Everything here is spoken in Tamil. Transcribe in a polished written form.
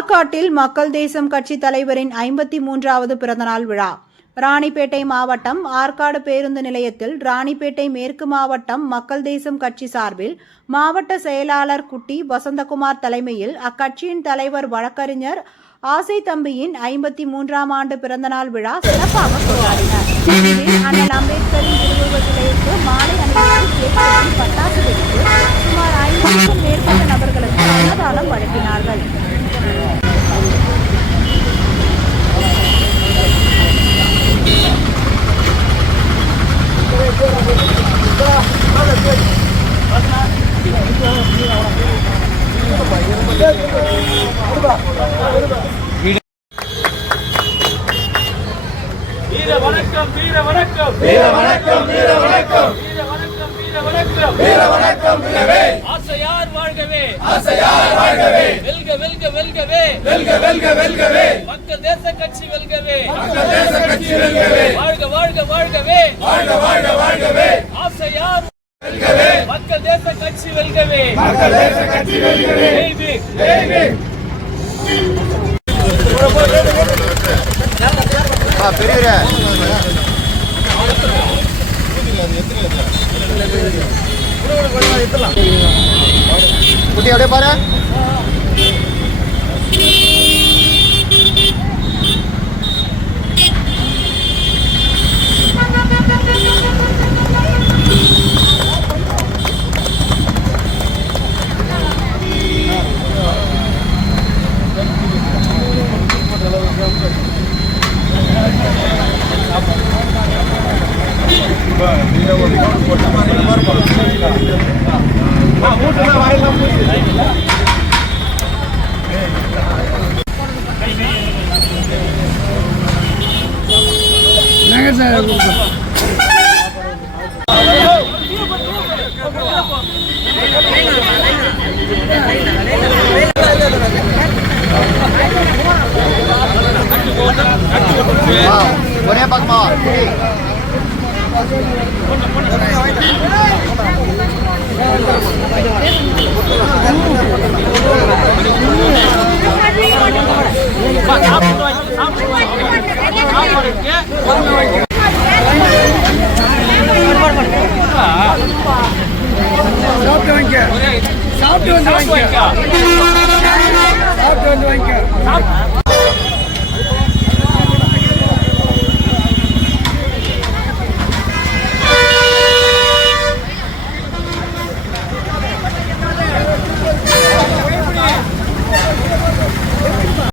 ஆற்காட்டில் மக்கள் தேசம் கட்சி தலைவரின் 53வது பிறந்தநாள் விழா. ராணிப்பேட்டை மாவட்டம் ஆற்காடு பேருந்து நிலையத்தில் ராணிப்பேட்டை மேற்கு மாவட்டம் மக்கள் தேசம் கட்சி சார்பில் மாவட்ட செயலாளர் குட்டி வசந்தகுமார் தலைமையில் அக்கட்சியின் தலைவர் வழக்கறிஞர் ஆசை தம்பியின் 53ஆம் ஆண்டு பிறந்தநாள் விழா சிறப்பாக கொண்டாடினர். இதில் அண்ணல் அம்பேத்கரின் திருவுருவ சிலைக்கு மாலை அணிவித்து பட்டாசு வெடித்து சுமார் 50க்கும் மேற்பட்ட நபர்களுக்கு அன்னதானம் வழங்கினார்கள். வீர வணக்கம் வீர வணக்கம் வீர வணக்கம் வீர வணக்கம் வீர வணக்கம் வீர வணக்கம் வீர வணக்கம் வீரவே ஆசையார் வாழ்கவே ஆசையார் வாழ்கவே வெல்க வெல்க வெல்கவே வெல்க வெல்க வெல்கவே மக்கள் தேச கட்சி வெல்கவே மக்கள் தேச கட்சி வெல்கவே வாழ்க வாழ்க வாழ்கவே வாழ்க வாழ்க வாழ்கவே ஆசையார் வெல்கவே மக்கள் தேச கட்சி வெல்கவே மக்கள் தேச கட்சி வெல்கவே ஜெய் பெரியவரே குட்டி அப்படியே பாரு. ஒரே பக்கமா ஜெய்